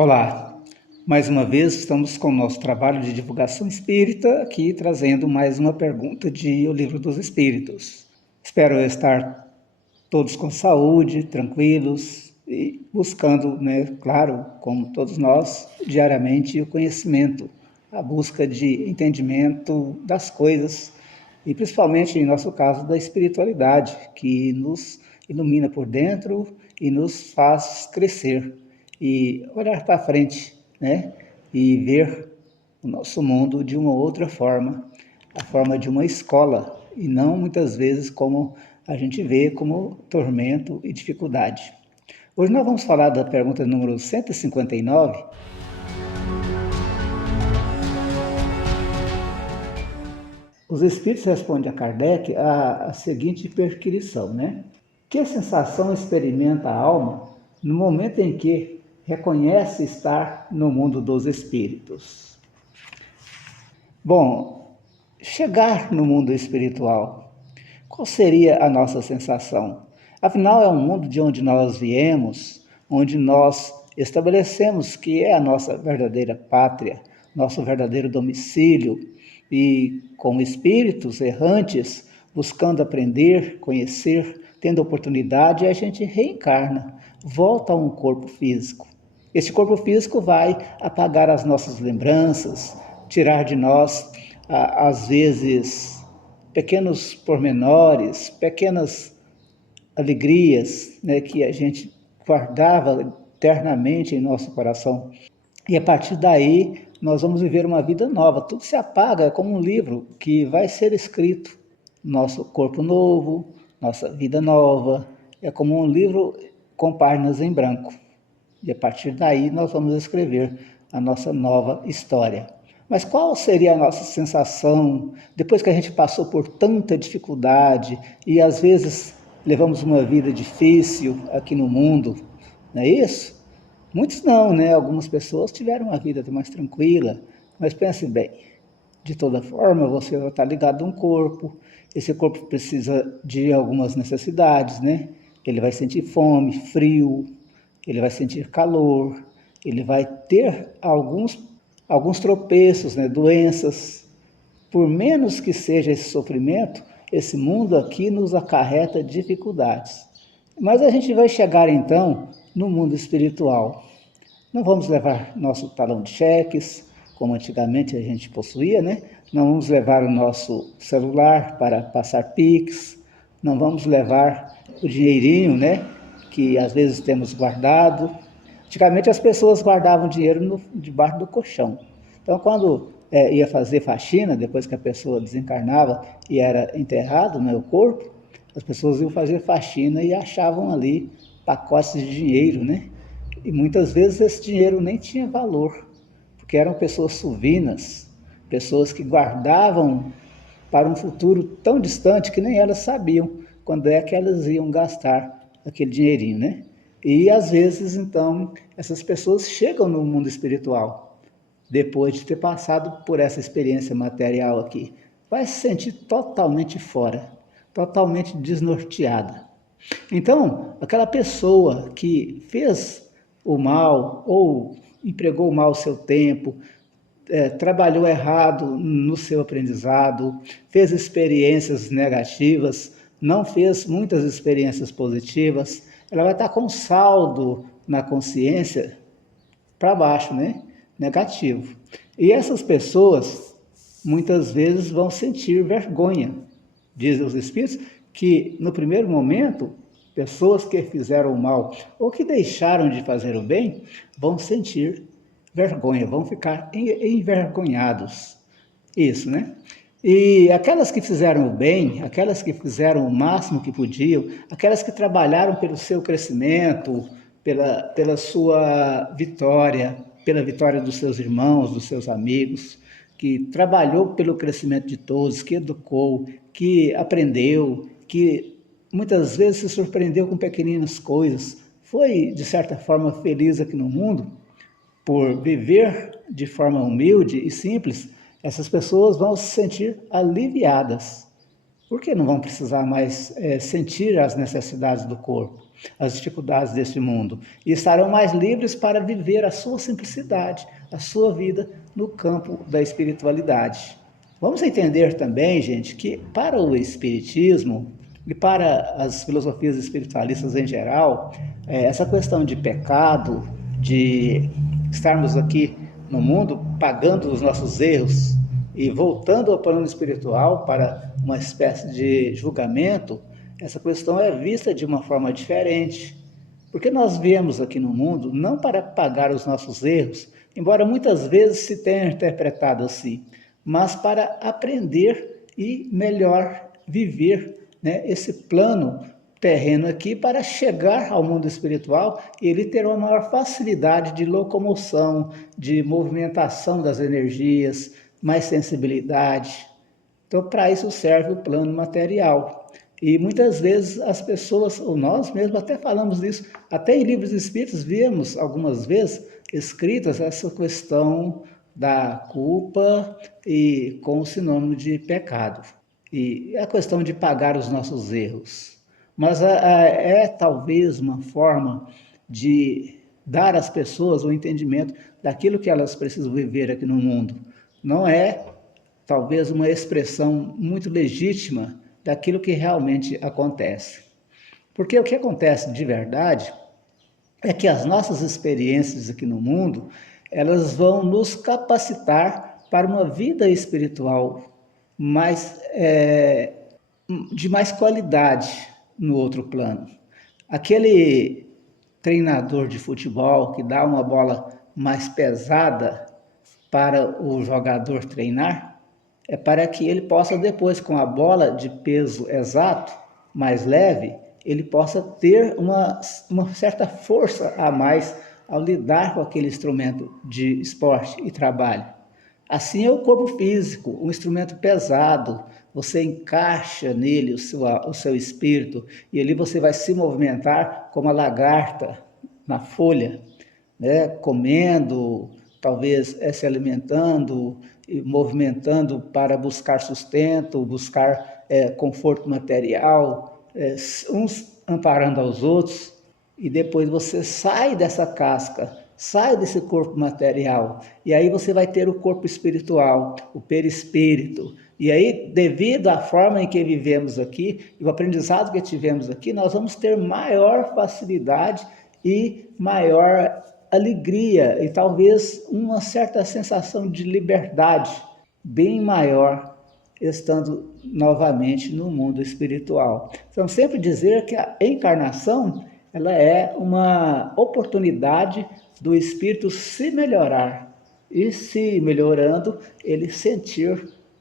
Olá, mais uma vez estamos com o nosso trabalho de divulgação espírita, aqui trazendo mais uma pergunta de O Livro dos Espíritos. Espero estar todos com saúde, tranquilos e buscando, claro, como todos nós, diariamente o conhecimento, a busca de entendimento das coisas e principalmente, em nosso caso, da espiritualidade, que nos ilumina por dentro e nos faz crescer e olhar para frente, E ver o nosso mundo de uma outra forma, a forma de uma escola, e não muitas vezes como a gente vê como tormento e dificuldade. Hoje nós vamos falar da pergunta número 159. Os espíritos respondem a Kardec a seguinte perquisição, Que sensação experimenta a alma no momento em que reconhece estar no mundo dos espíritos? Bom, chegar no mundo espiritual, qual seria a nossa sensação? Afinal, é um mundo de onde nós viemos, onde nós estabelecemos que é a nossa verdadeira pátria, nosso verdadeiro domicílio, e como espíritos errantes, buscando aprender, conhecer, tendo oportunidade, a gente reencarna, volta a um corpo físico. Este corpo físico vai apagar as nossas lembranças, tirar de nós, às vezes, pequenos pormenores, pequenas alegrias, que a gente guardava eternamente em nosso coração. E a partir daí, nós vamos viver uma vida nova. Tudo se apaga, é como um livro que vai ser escrito. Nosso corpo novo, nossa vida nova. É como um livro com páginas em branco. E a partir daí, nós vamos escrever a nossa nova história. Mas qual seria a nossa sensação depois que a gente passou por tanta dificuldade e às vezes levamos uma vida difícil aqui no mundo, não é isso? Muitos não, Algumas pessoas tiveram uma vida mais tranquila, mas pense bem, de toda forma você vai estar ligado a um corpo, esse corpo precisa de algumas necessidades, Ele vai sentir fome, frio, ele vai sentir calor, ele vai ter alguns tropeços, doenças. Por menos que seja esse sofrimento, esse mundo aqui nos acarreta dificuldades. Mas a gente vai chegar então no mundo espiritual. Não vamos levar nosso talão de cheques, como antigamente a gente possuía, Não vamos levar o nosso celular para passar Pix, não vamos levar o dinheirinho, que às vezes temos guardado. Antigamente as pessoas guardavam dinheiro debaixo do colchão. Então, quando ia fazer faxina, depois que a pessoa desencarnava e era enterrado, o corpo, as pessoas iam fazer faxina e achavam ali pacotes de dinheiro, E muitas vezes esse dinheiro nem tinha valor, porque eram pessoas suvinas, pessoas que guardavam para um futuro tão distante que nem elas sabiam quando é que elas iam gastar aquele dinheirinho, E às vezes, então, essas pessoas chegam no mundo espiritual, depois de ter passado por essa experiência material aqui. Vai se sentir totalmente fora, totalmente desnorteada. Então, aquela pessoa que fez o mal ou empregou mal o seu tempo, trabalhou errado no seu aprendizado, fez experiências negativas, não fez muitas experiências positivas, ela vai estar com saldo na consciência para baixo, negativo. E essas pessoas muitas vezes vão sentir vergonha. Dizem os espíritos que no primeiro momento, pessoas que fizeram o mal ou que deixaram de fazer o bem vão sentir vergonha, vão ficar envergonhados. Isso, E aquelas que fizeram o bem, aquelas que fizeram o máximo que podiam, aquelas que trabalharam pelo seu crescimento, pela sua vitória, pela vitória dos seus irmãos, dos seus amigos, que trabalhou pelo crescimento de todos, que educou, que aprendeu, que muitas vezes se surpreendeu com pequeninas coisas, foi, de certa forma, feliz aqui no mundo, por viver de forma humilde e simples, essas pessoas vão se sentir aliviadas. Porque não vão precisar mais sentir as necessidades do corpo, as dificuldades desse mundo, e estarão mais livres para viver a sua simplicidade, a sua vida no campo da espiritualidade. Vamos entender também, gente, que para o Espiritismo e para as filosofias espiritualistas em geral, essa questão de pecado, de estarmos aqui no mundo pagando os nossos erros e voltando ao plano espiritual para uma espécie de julgamento, essa questão é vista de uma forma diferente. Porque nós viemos aqui no mundo não para pagar os nossos erros, embora muitas vezes se tenha interpretado assim, mas para aprender e melhor viver, né, esse plano terreno aqui para chegar ao mundo espiritual e ele ter uma maior facilidade de locomoção, de movimentação das energias, mais sensibilidade. Então, para isso serve o plano material. E muitas vezes as pessoas, ou nós mesmos, até falamos disso, até em livros espíritos vemos algumas vezes escritas essa questão da culpa e com o sinônimo de pecado. E a questão de pagar os nossos erros. Mas é talvez uma forma de dar às pessoas o entendimento daquilo que elas precisam viver aqui no mundo. Não é talvez uma expressão muito legítima daquilo que realmente acontece. Porque o que acontece de verdade é que as nossas experiências aqui no mundo, elas vão nos capacitar para uma vida espiritual mais, de mais qualidade no outro plano. Aquele treinador de futebol que dá uma bola mais pesada para o jogador treinar, é para que ele possa depois, com a bola de peso exato, mais leve, ele possa ter uma certa força a mais ao lidar com aquele instrumento de esporte e trabalho. Assim é o corpo físico, um instrumento pesado, você encaixa nele o seu espírito e ali você vai se movimentar como a lagarta na folha, né? Comendo, talvez se alimentando e movimentando para buscar sustento, buscar conforto material, uns amparando aos outros, e depois você sai dessa casca, sai desse corpo material, e aí você vai ter o corpo espiritual, o perispírito. E aí, devido à forma em que vivemos aqui, e o aprendizado que tivemos aqui, nós vamos ter maior facilidade e maior alegria, e talvez uma certa sensação de liberdade bem maior, estando novamente no mundo espiritual. Então, sempre dizer que a encarnação ela é uma oportunidade do espírito se melhorar e, se melhorando, ele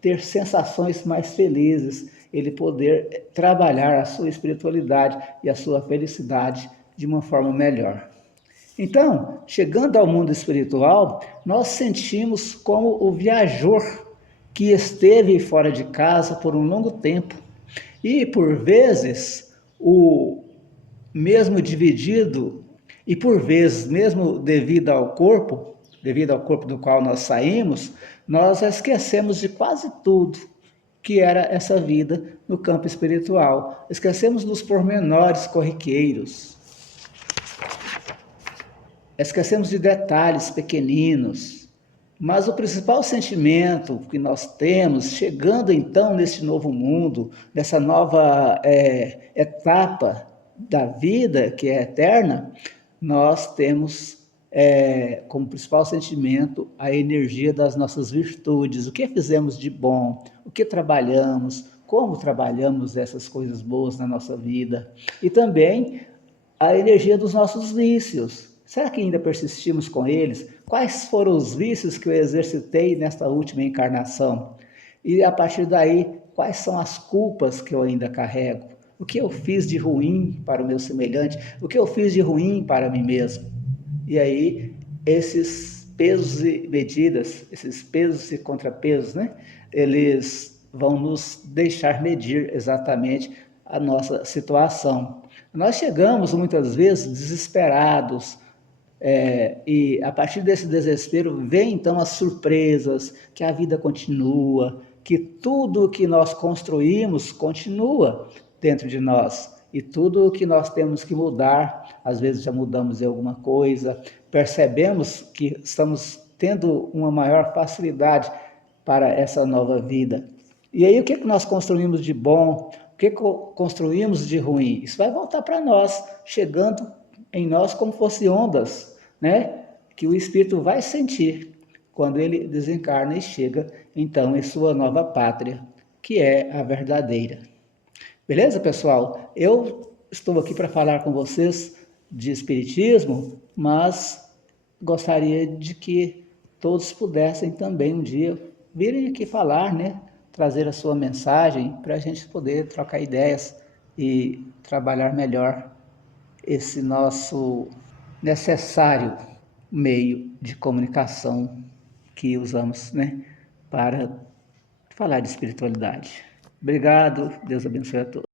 ter sensações mais felizes, ele poder trabalhar a sua espiritualidade e a sua felicidade de uma forma melhor. Então, chegando ao mundo espiritual, nós sentimos como o viajor que esteve fora de casa por um longo tempo e, por vezes, o mesmo dividido e, por vezes, mesmo devido ao corpo do qual nós saímos, nós esquecemos de quase tudo que era essa vida no campo espiritual. Esquecemos dos pormenores corriqueiros. Esquecemos de detalhes pequeninos, mas o principal sentimento que nós temos, chegando então nesse novo mundo, nessa nova etapa da vida que é eterna, nós temos como principal sentimento a energia das nossas virtudes, o que fizemos de bom, o que trabalhamos, como trabalhamos essas coisas boas na nossa vida, e também a energia dos nossos vícios. Será que ainda persistimos com eles? Quais foram os vícios que eu exercitei nesta última encarnação? E a partir daí, quais são as culpas que eu ainda carrego? O que eu fiz de ruim para o meu semelhante? O que eu fiz de ruim para mim mesmo? E aí, esses pesos e medidas, esses pesos e contrapesos, né? Eles vão nos deixar medir exatamente a nossa situação. Nós chegamos muitas vezes desesperados, e a partir desse desespero vem então as surpresas, que a vida continua, que tudo o que nós construímos continua dentro de nós. E tudo o que nós temos que mudar, às vezes já mudamos em alguma coisa, percebemos que estamos tendo uma maior facilidade para essa nova vida. E aí o que nós construímos de bom, o que construímos de ruim? Isso vai voltar para nós, chegando em nós como fosse ondas, né? Que o espírito vai sentir quando ele desencarna e chega, então, em sua nova pátria, que é a verdadeira. Beleza, pessoal? Eu estou aqui para falar com vocês de espiritismo, mas gostaria de que todos pudessem também um dia virem aqui falar, né? Trazer a sua mensagem para a gente poder trocar ideias e trabalhar melhor esse nosso necessário meio de comunicação que usamos, né, para falar de espiritualidade. Obrigado, Deus abençoe a todos.